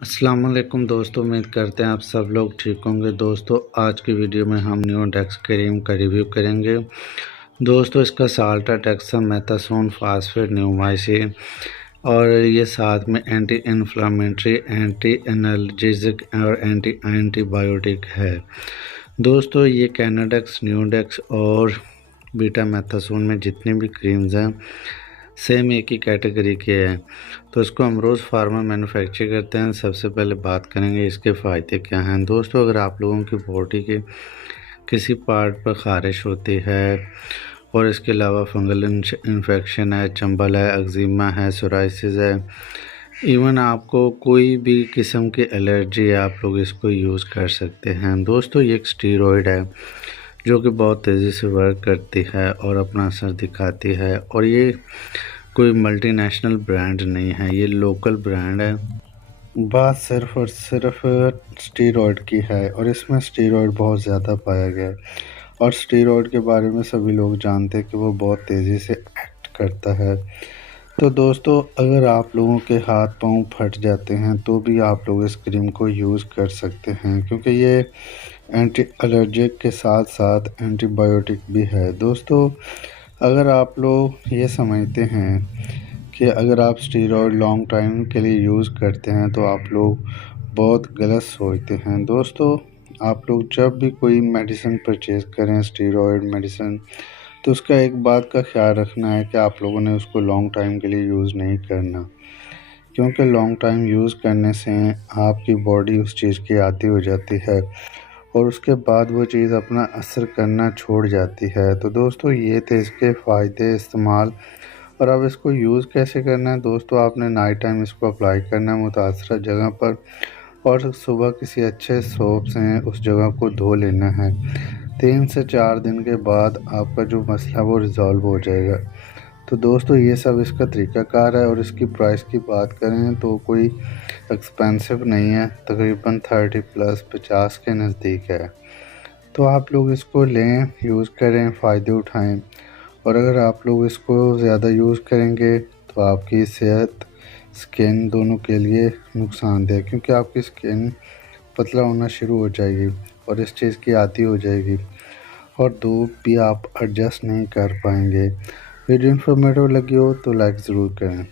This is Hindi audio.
अस्सलाम वालेकुम दोस्तों, उम्मीद करते हैं आप सब लोग ठीक होंगे। दोस्तों आज की वीडियो में हम न्यूडेक्स क्रीम का रिव्यू करेंगे। दोस्तों इसका साल्टाटेक्सामेथासोन फास्फेट न्यूमाइसिन और ये साथ में एंटी इन्फ्लामेटरी, एंटी एनाल्जेसिक और एंटीबायोटिक है। दोस्तों ये कैनाडेक्स, न्यूडेक्स और बीटामेथासोन में जितनी भी क्रीम्स हैं सेम एक ही कैटेगरी के हैं। तो इसको अमरोज़ फार्मा मैन्युफैक्चर करते हैं। सबसे पहले बात करेंगे इसके फ़ायदे क्या हैं। दोस्तों अगर आप लोगों की बॉडी के किसी पार्ट पर ख़ारिश होती है और इसके अलावा फंगल इन्फेक्शन है, चंबल है, एक्जिमा है, सोराइसिस है, इवन आपको कोई भी किस्म की एलर्जी है, आप लोग इसको यूज़ कर सकते हैं। दोस्तों ये एक स्टीरॉयड है जो कि बहुत तेज़ी से वर्क करती है और अपना असर दिखाती है, और ये कोई मल्टीनेशनल ब्रांड नहीं है, ये लोकल ब्रांड है। बात सिर्फ़ और सिर्फ स्टीरॉयड की है और इसमें स्टीरॉयड बहुत ज़्यादा पाया गया है और स्टीरॉयड के बारे में सभी लोग जानते हैं कि वो बहुत तेज़ी से एक्ट करता है। तो दोस्तों अगर आप लोगों के हाथ पांव फट जाते हैं तो भी आप लोग इस क्रीम को यूज़ कर सकते हैं, क्योंकि ये एंटी एलर्जिक के साथ साथ एंटीबायोटिक भी है। दोस्तों अगर आप लोग ये समझते हैं कि अगर आप स्टीरॉयड लॉन्ग टाइम के लिए यूज़ करते हैं तो आप लोग बहुत गलत सोचते हैं। दोस्तों आप लोग जब भी कोई मेडिसिन परचेज़ करें, स्टीरॉयड मेडिसिन, तो उसका एक बात का ख्याल रखना है कि आप लोगों ने उसको लॉन्ग टाइम के लिए यूज़ नहीं करना, क्योंकि लॉन्ग टाइम यूज़ करने से आपकी बॉडी उस चीज़ की आदी हो जाती है और उसके बाद वो चीज़ अपना असर करना छोड़ जाती है। तो दोस्तों ये थे इसके फ़ायदे, इस्तेमाल। और अब इसको यूज़ कैसे करना है। दोस्तों आपने नाइट टाइम इसको अप्लाई करना है मुतासरा जगह पर, और सुबह किसी अच्छे सोप से उस जगह को धो लेना है। 3 से 4 दिन के बाद आपका जो मसला वो रिज़ॉल्व हो जाएगा। तो दोस्तों ये सब इसका तरीक़ाकार है, और इसकी प्राइस की बात करें तो कोई एक्सपेंसिव नहीं है, तकरीबन 30 प्लस 50 के नज़दीक है। तो आप लोग इसको लें, यूज़ करें, फ़ायदे उठाएं। और अगर आप लोग इसको ज़्यादा यूज़ करेंगे तो आपकी सेहत, स्किन दोनों के लिए नुकसानदेह, क्योंकि आपकी स्किन पतला होना शुरू हो जाएगी और इस चीज़ की आदी हो जाएगी, और धूप भी आप एडजस्ट नहीं कर पाएंगे। वीडियो इन्फॉर्मेटिव लगी हो तो लाइक ज़रूर करें।